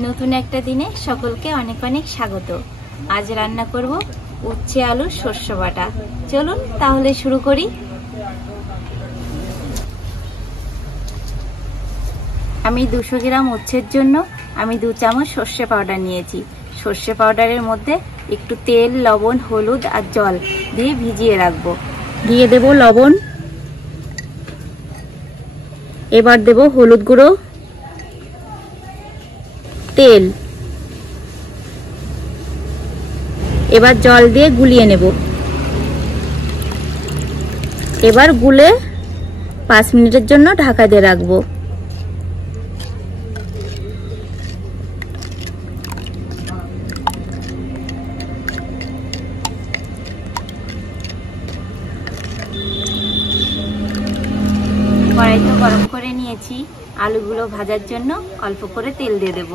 নতুন একটা দিনে সকলকে অনেক অনেক স্বাগত। আজ রান্না করব উচ্ছে আলুর শস্য বাটা। চলুন তাহলে শুরু করি। আমি 200 গ্রাম উচ্ছের জন্য আমি 2 চামচ সর্ষে পাউডার নিয়েছি। সর্ষে পাউডারের মধ্যে একটু তেল, লবণ, হলুদ আর জল দিয়ে ভিজিয়ে রাখবো। দিয়ে দেব লবণ, এবার দেব হলুদ গুঁড়ো, তেল, এবার জল দিয়ে গুলিয়ে নেব। এবার গুলে 5 মিনিটের জন্য ঢাকা দিয়ে রাখবো। কড়াইটা গরম করে নিয়েছি। আলুগুলো ভাজার জন্য অল্প করে তেল দিয়ে দেব।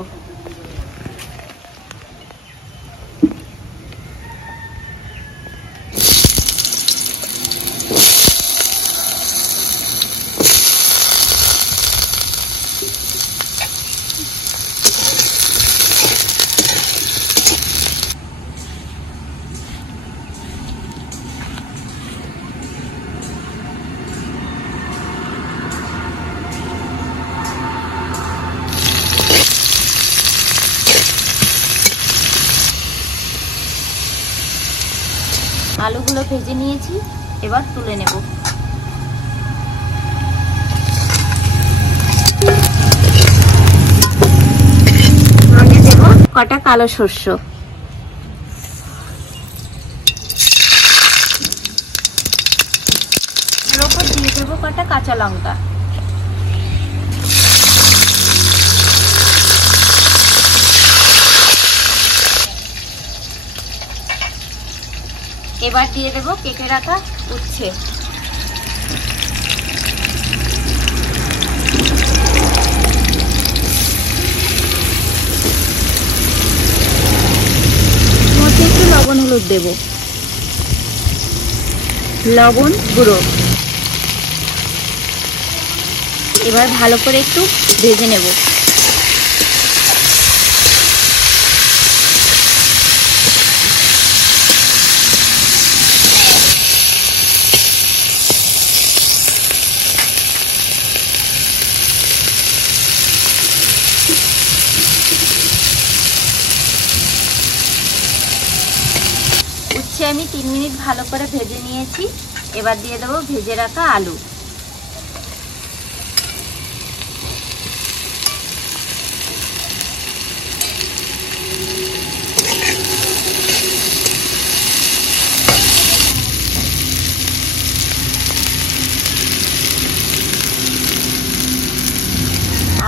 আলুগুলো ভেজে নিয়েছি, এবার তুলে নেব। সঙ্গে দেব কটা কালো সর্ষ, এর উপর দিয়ে দেব কটা কাঁচা লঙ্কা। এবার দিয়ে দেব কেটে রাখা উচ্ছে। মধ্যে একটু লবণ হলুদ দেব, লবণ গুঁড়ো। এবার ভালো করে একটু ভেজে নেব। আমি 3 মিনিট ভালো করে ভেজে নিয়েছি। এবার দিয়ে দেবো ভেজে রাখা আলু।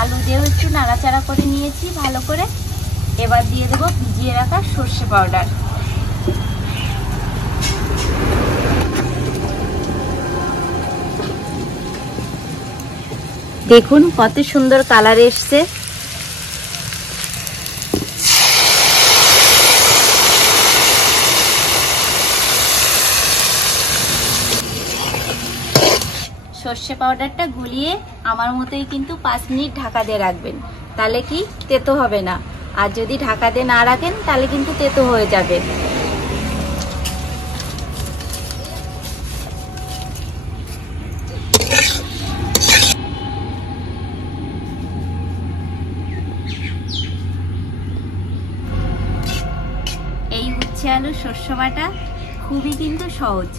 আলু দিয়েও একটু নাড়াচাড়া করে নিয়েছি ভালো করে। এবার দিয়ে দেবো ভিজিয়ে রাখা সর্ষে পাউডার। দেখুন কত সুন্দর কালার এসছে। সর্ষে পাউডারটা গুলিয়ে আমার মতোই কিন্তু 5 মিনিট ঢাকা দিয়ে রাখবেন, তাহলে কি তেতো হবে না। আর যদি ঢাকা দিয়ে না রাখেন তাহলে কিন্তু তেতো হয়ে যাবে। আলু শস্য বাটা খুবই কিন্তু সহজ।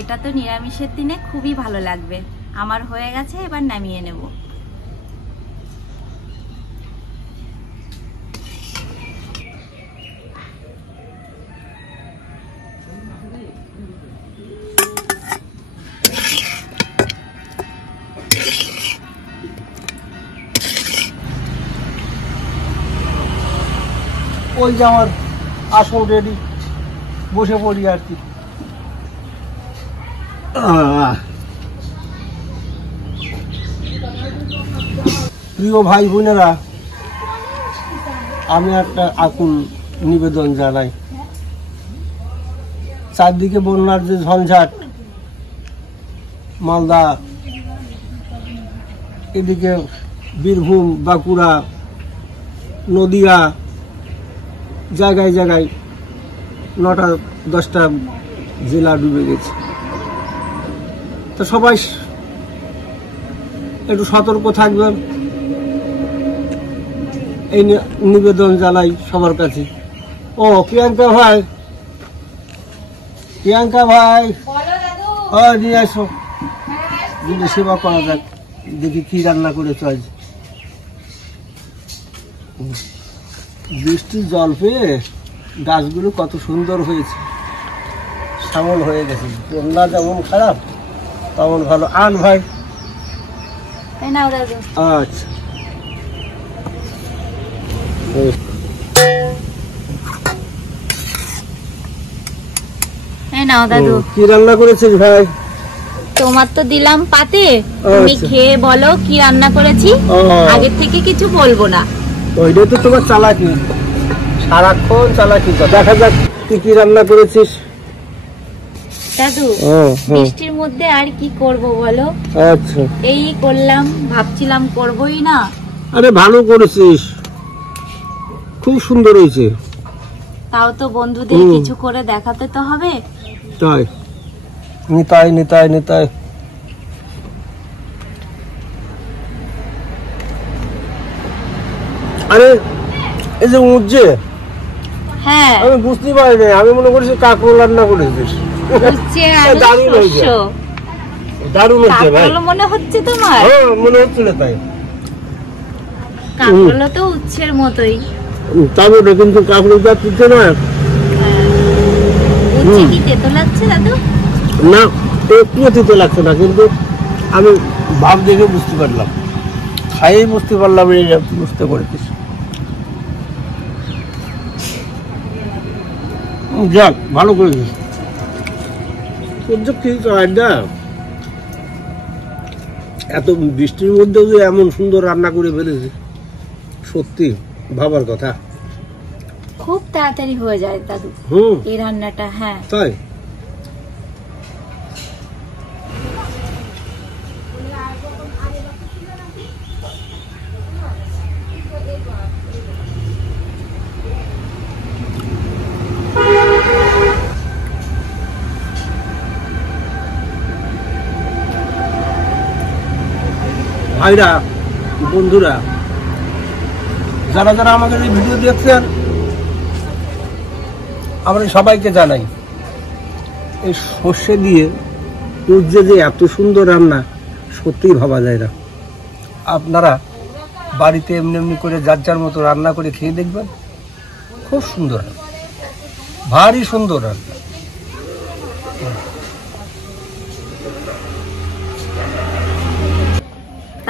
এটা তো নিরামিষের দিনে খুবই ভালো লাগবে। আমার হয়ে গেছে, এবার নামিয়ে নেব। ওই যে আমার আসল রেডি, বসে পড়ি আর কি। প্রিয় ভাই বোনেরা, আমি একটা আকুল নিবেদন জানাই। চারদিকে বন্যার যে ঝঞ্ঝাট, মালদা, এদিকে বীরভূম, বাঁকুড়া, নদিয়া জায়গায় জায়গায় 9টা-10টা জেলা ডুবে গেছে। তো সবাই একটু সতর্ক থাকবেন, এই নিবেদন জানাই সবার কাছে। ও প্রিয়াঙ্কা ভাই, নিয়ে আসো, সেবা করা যাক, দেখি কি রান্না করেছো আজ। বৃষ্টির জল পেয়ে গাছগুলো কত সুন্দর হয়েছে, শ্যামল হয়ে গেছে। বন্যা যেমন খারাপ তেমন ভালো। আন ভাই। আচ্ছা, নাও দাদু। কি রান্না করেছিস ভাই? তোমার তো দিলাম পাতে, তুমি খেয়ে বলো কি রান্না করেছি। আগের থেকে কিছু বলবো না। ওইটাই তো তোমার চালাকি, সারাক্ষণ চালাকি। দেখা যাক তুই কি রান্না করেছিস দাদু। বৃষ্টির মধ্যে আর কি করব বলো। আচ্ছা, এই করলাম, ভাবছিলাম করবই না। আরে ভালো করেছিস, খুব সুন্দর হয়েছে। তাও তো বন্ধুদের কিছু করে দেখাতে তো হবে। তাই নিতাই নিতাই নিতাই। আরে এই যে উঠছে, হ্যাঁ আমি বুঝতে পারিনি, আমি মনে করছি কাঁকরোল রান্না করেছিস। দারুণ হয়েছে, দারুণ হচ্ছে ভাই। মনে হচ্ছে তোমার? মনে হচ্ছিল তাই। কাঁকরোল তো উচ্ছের মতোই, তারপরে কিন্তু কাঁকরোল তো তুলছে না। উচ্ছে কি তেতো লাগছে দাদু? না, একটুও তেতো লাগছে না, কিন্তু আমি ভাব দেখে বুঝতে পারলাম, খাইয়ে বুঝতে পারলাম এই বুঝতে করেছিস। যাক, ভালো করেছিস। কি না, এত বৃষ্টির মধ্যেও যে এমন সুন্দর রান্না করে ফেলেছিস, সত্যি ভাবার কথা। খুব তাড়াতাড়ি হয়ে যায় দাদু এই রান্নাটা। হ্যাঁ তাই। ভাইরা, বন্ধুরা, যারা যারা আমাদের এই ভিডিও দেখছেন, আমরা সবাইকে জানাই, এই সর্ষে দিয়ে উচ্ছে যে এত সুন্দর রান্না সত্যিই ভাবা যায় না। আপনারা বাড়িতে এমনি এমনি করে যার যার মতো রান্না করে খেয়ে দেখবেন, খুব সুন্দর, ভারী সুন্দর রান্না।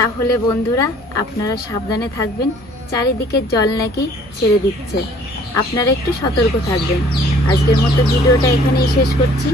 তাহলে বন্ধুরা, আপনারা সাবধানে থাকবেন। চারিদিকে জল নাকি ছেড়ে দিচ্ছে, আপনারা একটু সতর্ক থাকবেন। আজকের মতো ভিডিওটা এখানেই শেষ করছি।